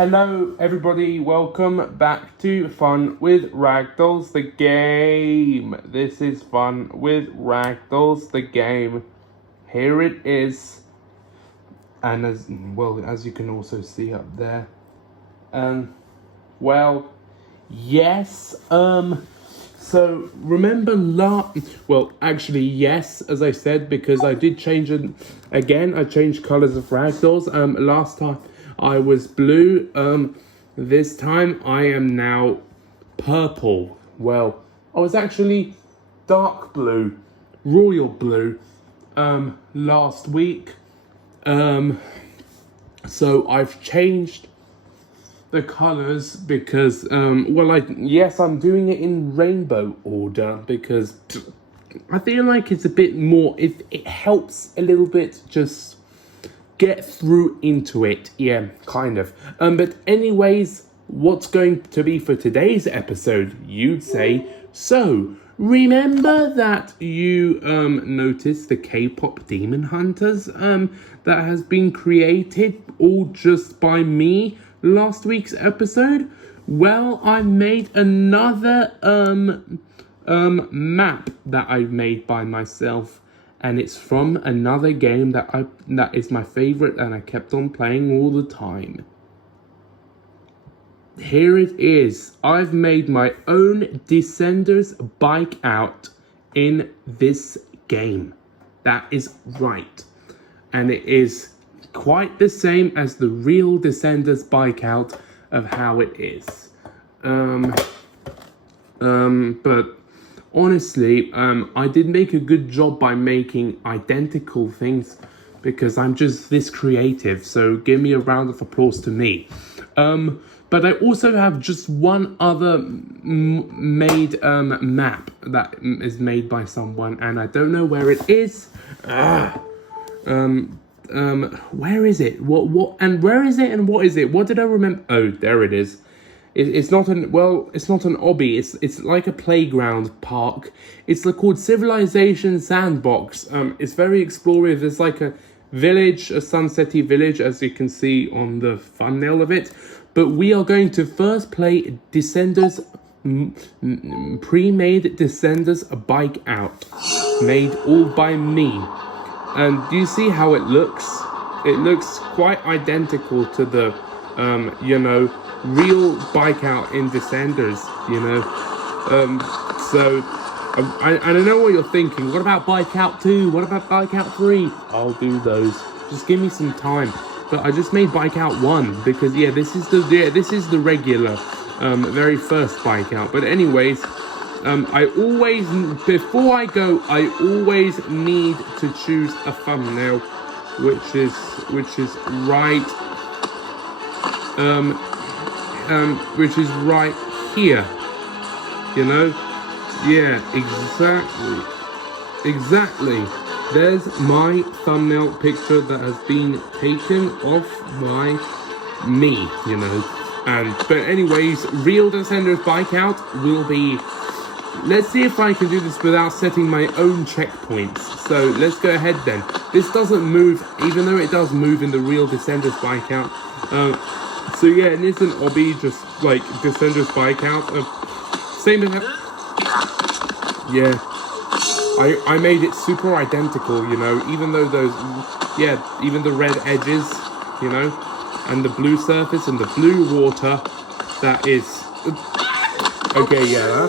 Hello everybody, welcome back to Fun with Ragdolls, the game. This is Fun with Ragdolls, the game. Here it is. And as you can also see up there. Yes, so remember yes, as I said, because I did change it again. I changed colors of Ragdolls. Last time I was blue. This time I am now purple. Well, I was actually dark blue, royal blue, last week. So I've changed the colors because, I'm doing it in rainbow order because I feel like it's a bit more, it helps a little bit just get through into it. Yeah, kind of. But anyways, what's going to be for today's episode, you'd say? So, remember that you noticed the K-pop Demon Hunters that has been created all just by me last week's episode? Well, I made another map that I made by myself, and it's from another game that is my favorite and I kept on playing all the time. Here it is. I've made my own Descenders BIKEOut in this game. That is right. And it is quite the same as the real Descenders BIKEOut of how it is. But honestly, I did make a good job by making identical things because I'm just this creative. So give me a round of applause to me. But I also have just one other made map that is made by someone, and I don't know where it is. Where is it? Where is it and what is it? What did I remember? Oh, there it is. It's not an obby. It's like a playground park. It's called Civilization Sandbox. It's very explorative. There's like a village, a sunsetty village, as you can see on the thumbnail of it. But we are going to first play Descenders, pre-made Descenders BIKEOut, made all by me. And do you see how it looks? It looks quite identical to the, real BIKEOut in Descenders, I don't know what you're thinking. What about BIKEOut 2? What about BIKEOut 3? I'll do those. Just give me some time. But I just made BIKEOut 1 because this is the regular, very first BIKEOut. But anyways, before I go, I always need to choose a thumbnail, which is right here. Yeah, exactly. There's my thumbnail picture that has been taken off by me, But anyways, real Descenders BIKEOut will be. Let's see if I can do this without setting my own checkpoints. So let's go ahead then. This doesn't move, even though it does move in the real Descenders BIKEOut. It isn't obby, just like Descenders BIKEOut. Same as that. Yeah. I made it super identical, even though even the red edges, and the blue surface and the blue water, that is. Okay, yeah,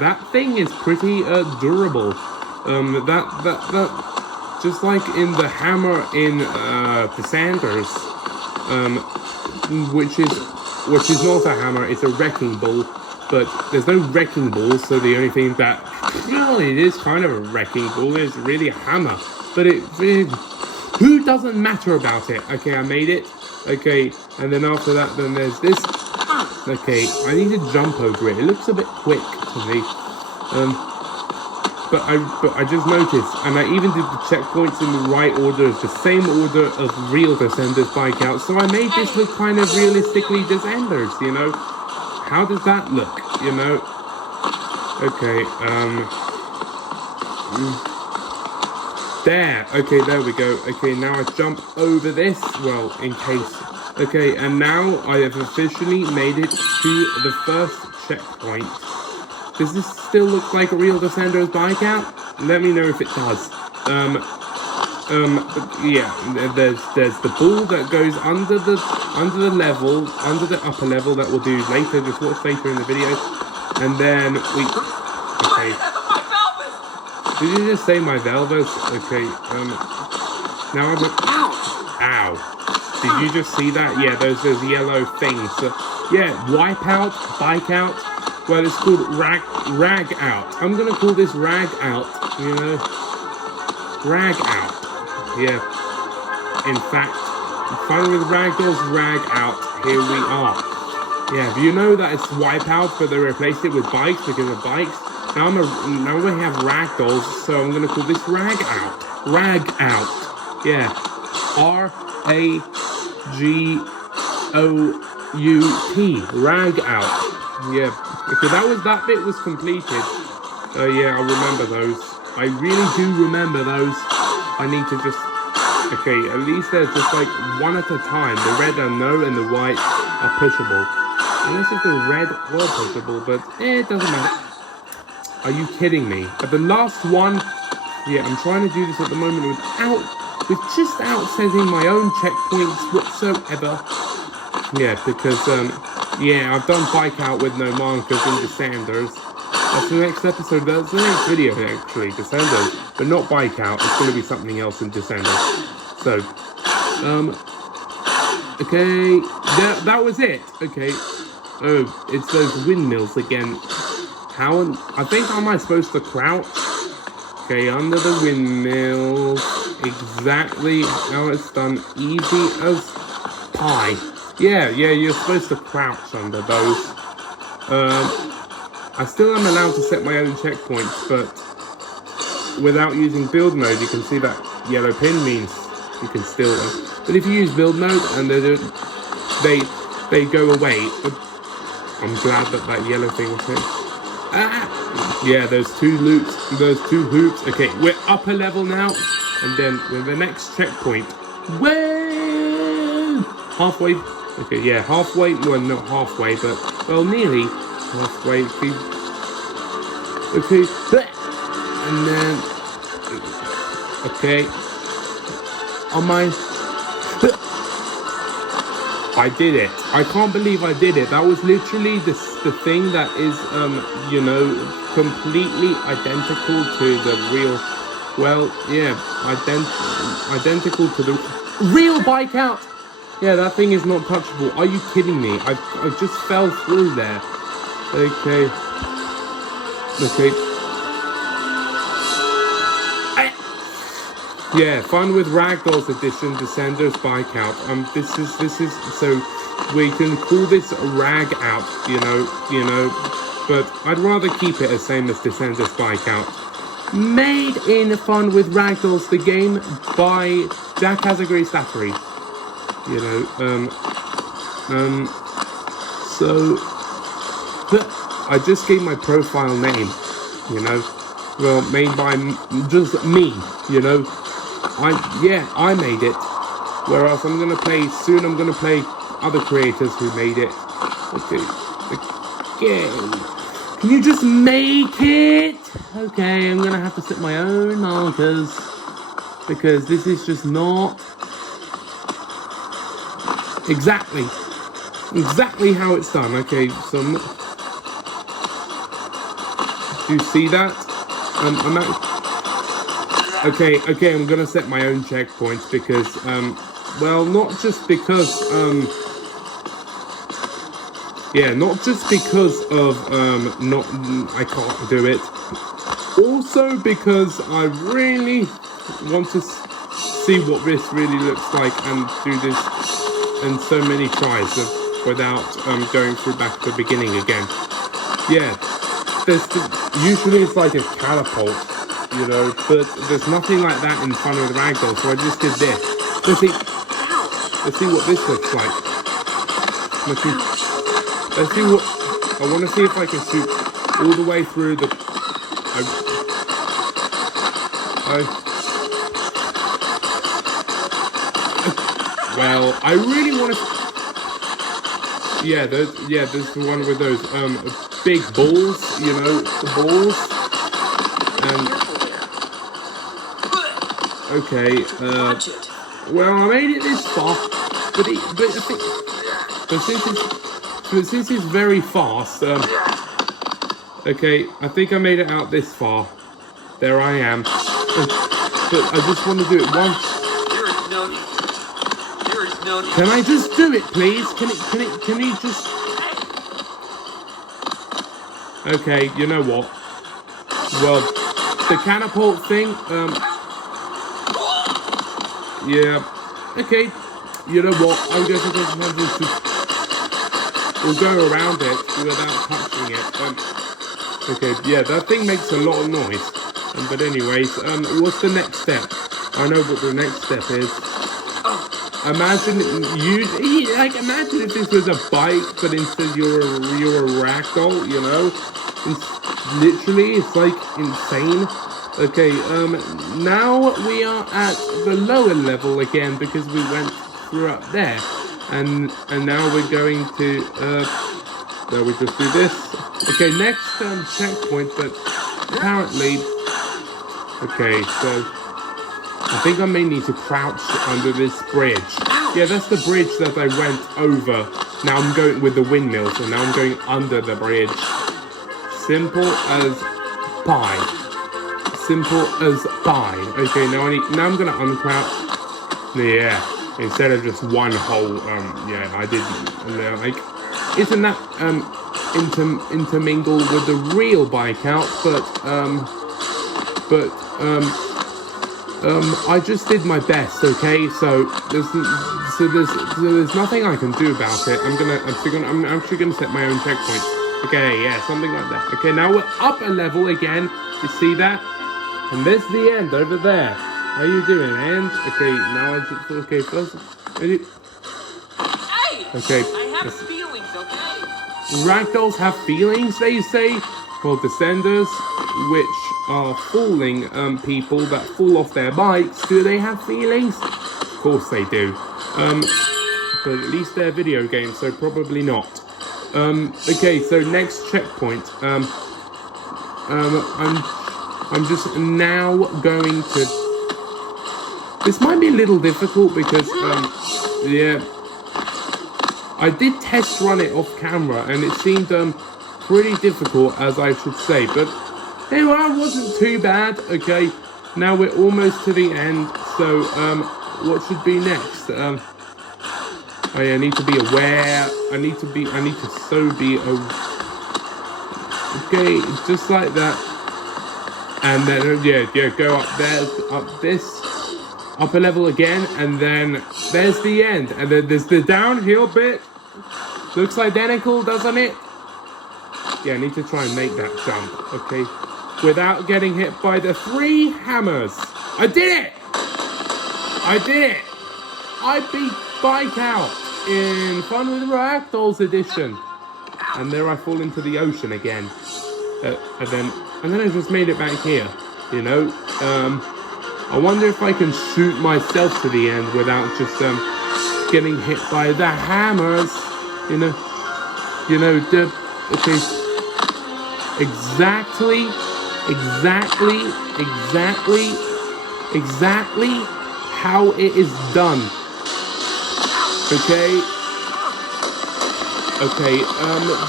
that thing is pretty durable. That just like in the hammer in Descenders, which is not a hammer, it's a wrecking ball. But there's no wrecking ball, so the only thing that it is kind of a wrecking ball is really a hammer. But who doesn't matter about it? Okay, I made it. Okay, and then after that, then there's this. Okay, I need to jump over it. It looks a bit quick to me. But I just noticed, and I even did the checkpoints in the right order, the same order of real Descenders BIKEOut. So I made this look kind of realistically Descenders, How does that look, Okay, there. Okay, there we go. Okay, now I jump over this. Well, in case Okay, and now I have officially made it to the first checkpoint. Does this still look like a real Descendo's BIKEOut? Let me know if it does. Yeah, there's the ball that goes under the level, under the upper level that we'll do later. Just watch later in the video, and then we. Okay. Did you just say my Velvas? Okay. Now I'm. Ow! Did you just see that? Yeah, those yellow things. Yeah, Wipeout, BIKEOut. Well, it's called Ragdout. I'm gonna call this Ragdout. You know, Ragdout. Yeah. In fact, finally with Ragdolls, Ragdout. Here we are. Yeah. Do you know that it's Wipeout, but they replaced it with bikes because of bikes? Now we have Ragdolls, so I'm gonna call this Ragdout. Ragdout. Yeah. RAGOUT. Ragdout. Yeah. Okay, that bit was completed. Yeah, I remember those. I really do remember those. I need to just... Okay, at least there's just like one at a time. The red are no and the white are pushable. Unless if the red were pushable, but it doesn't matter. Are you kidding me? At the last one... Yeah, I'm trying to do this at the moment with just outsetting my own checkpoints whatsoever. Yeah, because, yeah, I've done BIKEOut with no markers in Descenders. That's the next episode, that's the next video actually, Descenders. But not BIKEOut, it's going to be something else in Descenders. So, okay, that was it. Okay, oh, it's those windmills again. How, I think, how am I supposed to crouch? Okay, under the windmills, exactly how it's done, easy as pie. Yeah, you're supposed to crouch under those. I still am allowed to set my own checkpoints, but without using build mode, you can see that yellow pin means you can still. But if you use build mode and they go away, I'm glad that yellow thing was hit. Yeah, those two loops, those two hoops. Okay, we're upper level now, and then with the next checkpoint. Whoa! Halfway. Okay, yeah, halfway. Well, not halfway, but well, nearly halfway. Okay, and then okay. On my. I did it. I can't believe I did it. That was literally the thing that is, you know, completely identical to the real, well, yeah, identical to the real BIKEOut. Yeah, that thing is not touchable. Are you kidding me? I just fell through there. Okay. Okay. Yeah, fun with Ragdolls edition, Descenders BIKEOut. This is so we can call this Ragdout, you know, but I'd rather keep it as same as Descenders BIKEOut. Made in Fun with Ragdolls, the game by Jack Has a Great Staffery. You know, so I just gave my profile name, you know, well, made by just me, you know. I made it. Whereas I'm gonna play other creators who made it. Okay. Can you just make it? Okay, I'm gonna have to set my own markers because this is just not exactly how it's done. Okay, so do you see that? I'm at. Okay, I'm gonna set my own checkpoints because, well, not just because of, I can't do it. Also because I really want to see what this really looks like and do this in so many tries without going through back to the beginning again. Yeah, usually it's like a catapult. You know, but there's nothing like that in Fun with Ragdolls, so I just did this. Let's see what this looks like. Let's see what, I want to see if I can shoot all the way through the, well, I really want to, Yeah, there's the one with those big balls, you know, the balls. And okay, well, I made it this far, but since it's very fast, okay, I think I made it out this far. There I am. But I just want to do it once. Can I just do it, please? Can you just? Okay, you know what? Well, the catapult thing, yeah. Okay, you know what? I'm going to we'll go around it without touching it. Okay, yeah, that thing makes a lot of noise. But anyways, what's the next step? I know what the next step is. Imagine imagine if this was a bike, but instead you're a ragdoll, you know? It's like insane. Okay, now we are at the lower level again because we went through up there. And now we're going to, now we just do this. Okay, next checkpoint, but apparently, okay, so I think I may need to crouch under this bridge. Yeah, that's the bridge that I went over. Now I'm going with the windmill, so now I'm going under the bridge. Simple as pie. Simple as pie. Okay, now I'm gonna uncrouch. Yeah, instead of just one whole. Yeah, I didn't. Like, isn't that intermingled with the real BIKEOUT? I just did my best, okay? So there's nothing I can do about it. I'm actually gonna set my own checkpoint. Okay, yeah, something like that. Okay, now we're up a level again. You see that? And there's the end over there. How you doing, end? Okay, now I just first. Hey! Okay. I have feelings, okay? Ragdolls have feelings, they say. Well, descenders, which are fooling people that fall off their bikes, do they have feelings? Of course they do. But at least they're video games, so probably not. Okay, so next checkpoint. I'm just now going to. This might be a little difficult because yeah, I did test run it off camera and it seemed pretty difficult, as I should say, but anyway, it wasn't too bad. Okay, now we're almost to the end, so what should be next? I need to be aware. I need to be so be okay, just like that, and then yeah, go up there, up this upper level again, and then there's the end, and then there's the downhill bit. Looks identical, doesn't it? Yeah, I need to try and make that jump, okay? Without getting hit by the 3 hammers. I did it! I did it! I beat BIKEOUT in Fun with Ragdolls edition. And there I fall into the ocean again. And then I just made it back here, you know? I wonder if I can shoot myself to the end without just getting hit by the hammers, you know, okay, exactly how it is done. Okay,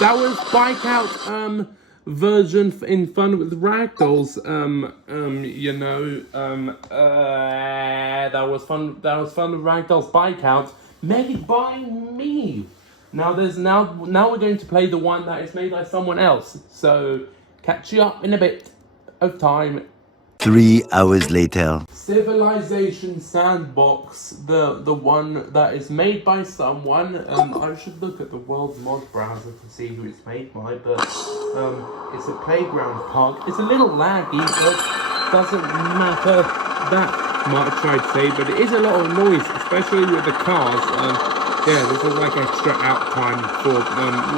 that was BIKEOUT version in Fun with Ragdolls. That was fun with Ragdolls BIKEOUT, made by me. Now we're going to play the one that is made by someone else. So catch you up in a bit of time. 3 hours later. Civilization Sandbox, the one that is made by someone. I should look at the world mod browser to see who it's made by, but it's a playground park. It's a little laggy, but doesn't matter that much, I'd say. But it is a lot of noise, especially with the cars. Yeah, this is like extra out time for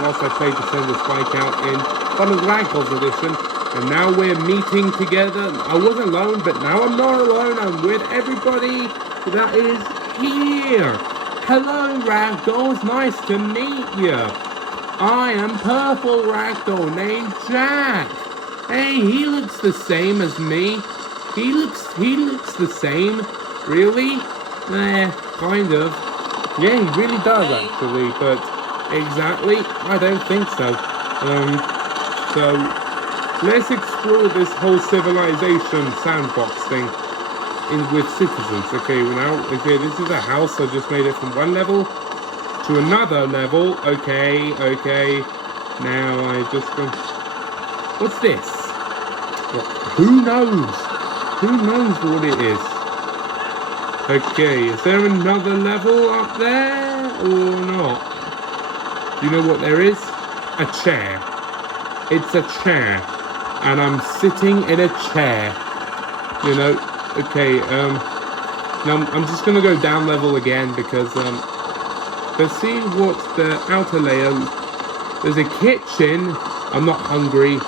whilst I played Descenders BIKEOUT in Fun with Ragdolls edition. And now we're meeting together. I was alone, but now I'm not alone. I'm with everybody that is here. Hello, Ragdolls. Nice to meet you. I am Purple Ragdoll named Jack. Hey, he looks the same as me. He looks the same. Really? Kind of. Yeah, he really does actually, but exactly, I don't think so. So let's explore this whole civilization sandbox thing with citizens. Okay, this is a house. I just made it from one level to another level. Okay. Now I just go. What's this? Who knows? Who knows what it is? Okay, is there another level up there or not? Do you know what there is? A chair. It's a chair. And I'm sitting in a chair. You know, okay, now I'm just gonna go down level again because, let's see what's the outer layer. There's a kitchen. I'm not hungry.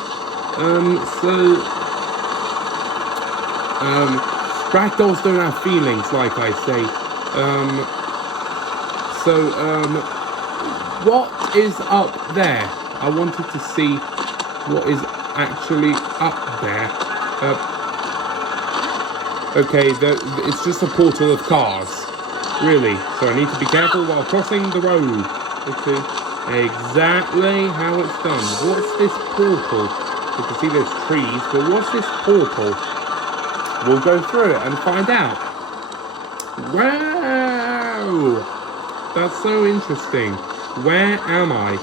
Ragdolls don't have feelings, like I say. What is up there? I wanted to see what is actually up there. Okay, it's just a portal of cars. Really, so I need to be careful while crossing the road. Okay, exactly how it's done. What's this portal? You can see there's trees, but what's this portal? We'll go through it and find out. Wow! That's so interesting. Where am I?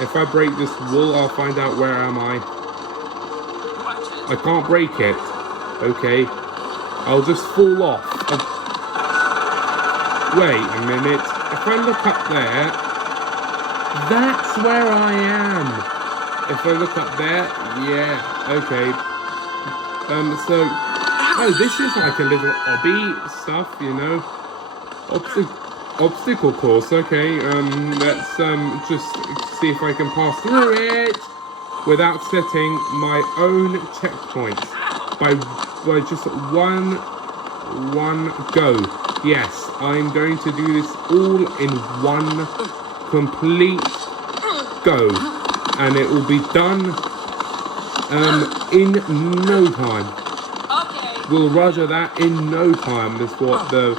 If I break this wall, I'll find out where am I. I can't break it. Okay. I'll just fall off. Wait a minute. If I look up there, that's where I am. If I look up there, yeah, okay. Oh, this is like a little obby stuff, you know. Obstacle course, okay. Let's just see if I can pass through it without setting my own checkpoint by just one go. Yes, I'm going to do this all in one complete go, and it will be done in no time. We'll roger that in no time. That's what the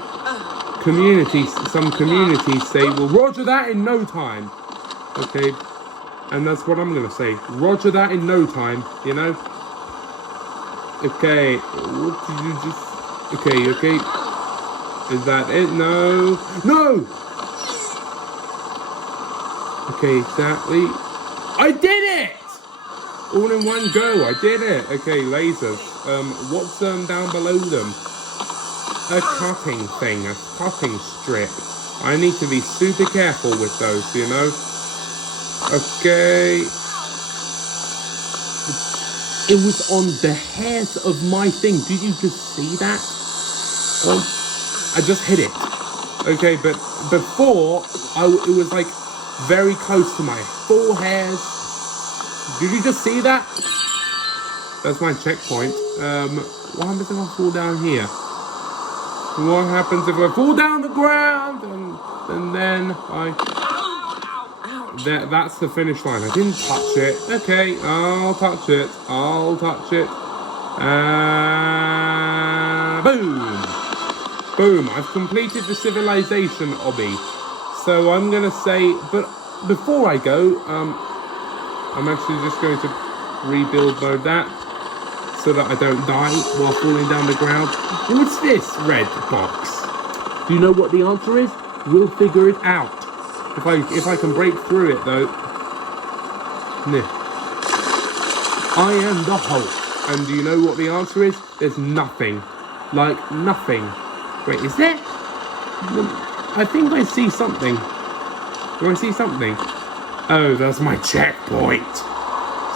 some communities say. We'll roger that in no time. Okay, and that's what I'm gonna say. Roger that in no time. You know. Okay. What did you just? Okay. Is that it? No. Okay, exactly. I did it! All in one go. I did it. Okay, lasers. What's down below them? A cutting thing, a cutting strip. I need to be super careful with those, you know? Okay. It was on the hairs of my thing. Did you just see that? I just hit it. Okay, but before, it was like very close to my full hairs. Did you just see that? That's my checkpoint. What happens if I fall down here? What happens if I fall down the ground? And then that's the finish line. I didn't touch it. Okay, I'll touch it. Boom. I've completed the civilization obby. So I'm gonna say, but before I go, I'm actually just going to rebuild mode that so that I don't die while falling down the ground. What's this red box? Do you know what the answer is? We'll figure it out. If I can break through it though. I am the Hulk. And do you know what the answer is? There's nothing. Like nothing. Wait, is there? I think I see something. Do I see something? Oh, that's my checkpoint.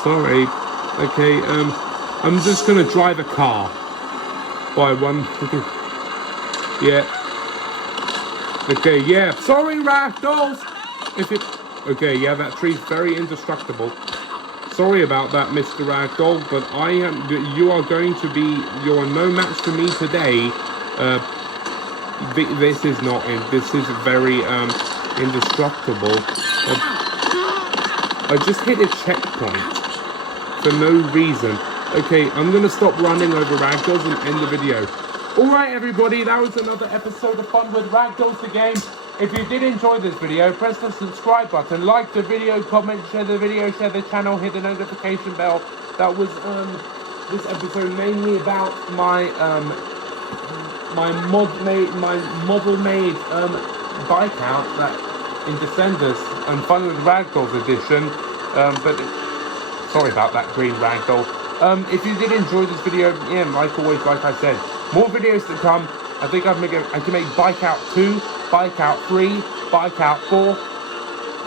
Sorry. Okay, I'm just gonna drive a car. By one. Yeah. Okay, yeah. Sorry, Ragdolls. Okay, yeah, that tree's very indestructible. Sorry about that, Mr. Ragdoll, but you are no match for me today. This is not in. This is very indestructible. I just hit a checkpoint for no reason. Okay, I'm gonna stop running over Ragdolls and end the video. Alright everybody, that was another episode of Fun with Ragdolls the game. If you did enjoy this video, press the subscribe button, like the video, comment, share the video, share the channel, hit the notification bell. That was this episode mainly about my model made BIKEOut that in Descenders and Fun with Ragdolls edition. But sorry about that green ragdoll. If you did enjoy this video, yeah, like always, like I said, more videos to come. I think I can make BIKEOut 2, BIKEOut 3, BIKEOut 4.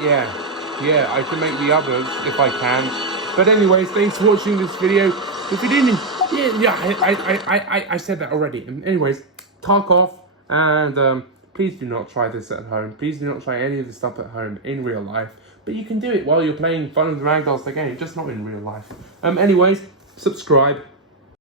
Yeah, I can make the others if I can. But anyways, thanks for watching this video. If you didn't, I said that already. And anyways, talk off, and please do not try this at home. Please do not try any of this stuff at home in real life. But you can do it while you're playing Fun with Ragdolls the game, just not in real life. Anyways, subscribe.